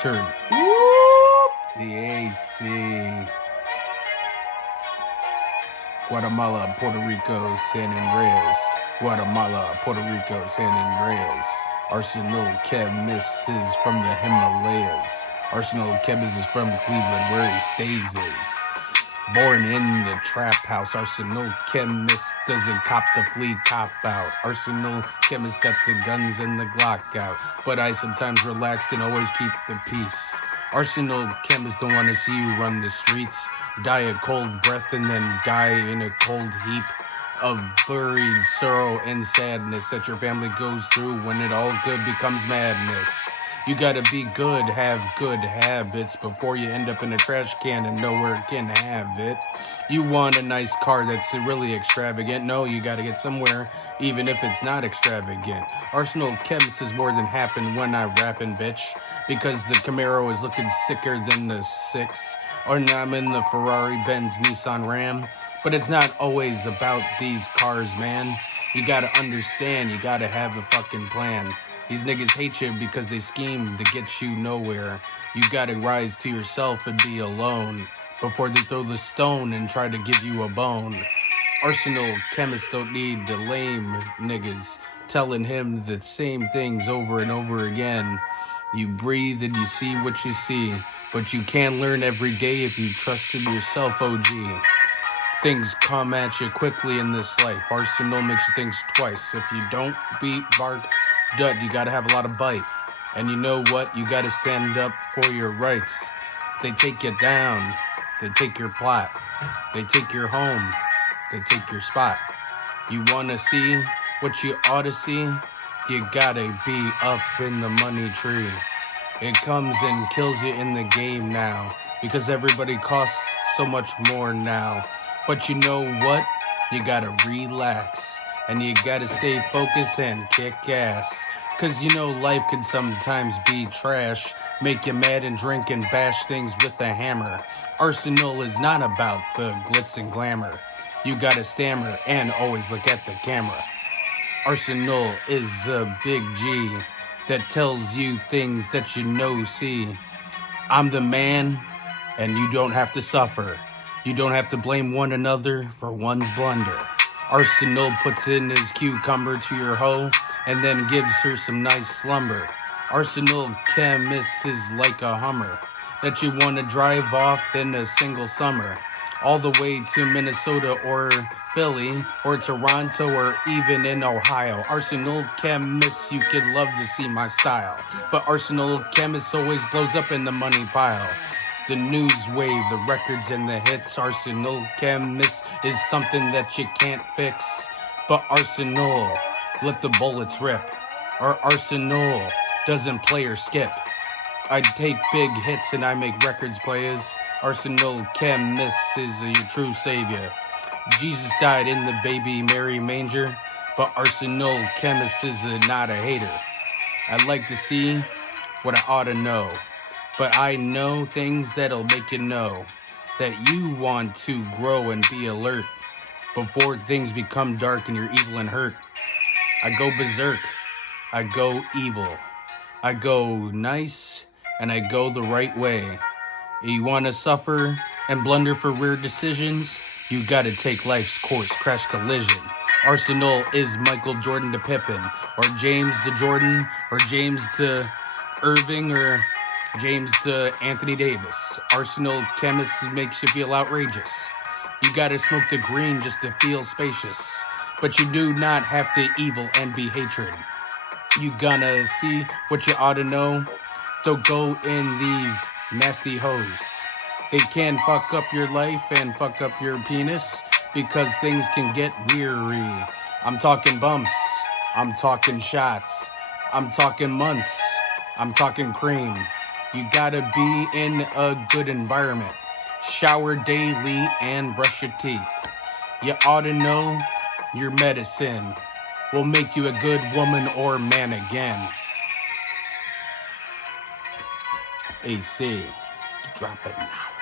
turn whoop, the AC. Guatemala, Puerto Rico, San Andreas. Guatemala, Puerto Rico, San Andreas. Arsenal Chemis from the Himalayas. Arsenal Chemis is from Cleveland, where he stays is. Born in the trap house, Arsenal Chemist doesn't cop the flea cop out. Arsenal Chemist got the guns and the Glock out, but I sometimes relax and always keep the peace. Arsenal Chemist don't want to see you run the streets, die a cold breath and then die in a cold heap of buried sorrow and sadness that your family goes through when it all good becomes madness. You gotta be good, have good habits before you end up in a trash can and nowhere can have it. You want a nice car that's really extravagant. No, you gotta get somewhere, even if it's not extravagant. Arsenal Chemist is more than happen when I rappin', bitch. Because the Camaro is looking sicker than the 6. Or now I'm in the Ferrari, Benz, Nissan, Ram. But it's not always about these cars, man. You gotta understand, you gotta have a fucking plan. These niggas hate you because they scheme to get you nowhere. You gotta rise to yourself and be alone before they throw the stone and try to give you a bone. Arsenal Chemists don't need the lame niggas telling him the same things over and over again. You breathe and you see what you see, but you can learn every day if you trust in yourself, OG. Things come at you quickly in this life. Arsenal makes you think twice. If you don't beat bark, Dud, you gotta have a lot of bite. And you know what? You gotta stand up for your rights. They take you down. They take your plot. They take your home. They take your spot. You wanna see what you ought to see? You gotta be up in the money tree. It comes and kills you in the game now, because everybody costs so much more now. But you know what? You gotta relax. And you gotta stay focused and kick ass. Cause you know life can sometimes be trash. Make you mad and drink and bash things with a hammer. Arsenal is not about the glitz and glamour. You gotta stammer and always look at the camera. Arsenal is a big G that tells you things that you know see. I'm the man and you don't have to suffer. You don't have to blame one another for one's blunder. Arsenal puts in his cucumber to your hoe and then gives her some nice slumber. Arsenal Chemist is like a Hummer that you want to drive off in a single summer. All the way to Minnesota or Philly or Toronto or even in Ohio. Arsenal Chemist, you could love to see my style. But Arsenal Chemist always blows up in the money pile. The news wave, the records and the hits. Arsenal Chemist is something that you can't fix. But Arsenal, let the bullets rip. Our Arsenal doesn't play or skip. I take big hits and I make records, players. Arsenal Chemist is your true savior. Jesus died in the baby Mary manger, but Arsenal Chemist is not a hater. I'd like to see what I ought to know. But I know things that'll make you know that you want to grow and be alert before things become dark and you're evil and hurt. I go berserk. I go evil. I go nice and I go the right way. You want to suffer and blunder for weird decisions? You gotta take life's course, crash collision. Arsenal is Michael Jordan to Pippen, or James to Jordan, or James to Irving, or James to Anthony Davis. Arsenal Chemist makes you feel outrageous. You gotta smoke the green just to feel spacious. But you do not have to evil and be hatred. You gonna see what you ought to know. Don't go in these nasty hoes. They can fuck up your life and fuck up your penis because things can get weary. I'm talking bumps. I'm talking shots. I'm talking months. I'm talking cream. You gotta be in a good environment. Shower daily and brush your teeth. You ought to know your medicine will make you a good woman or man again. AC, drop it now.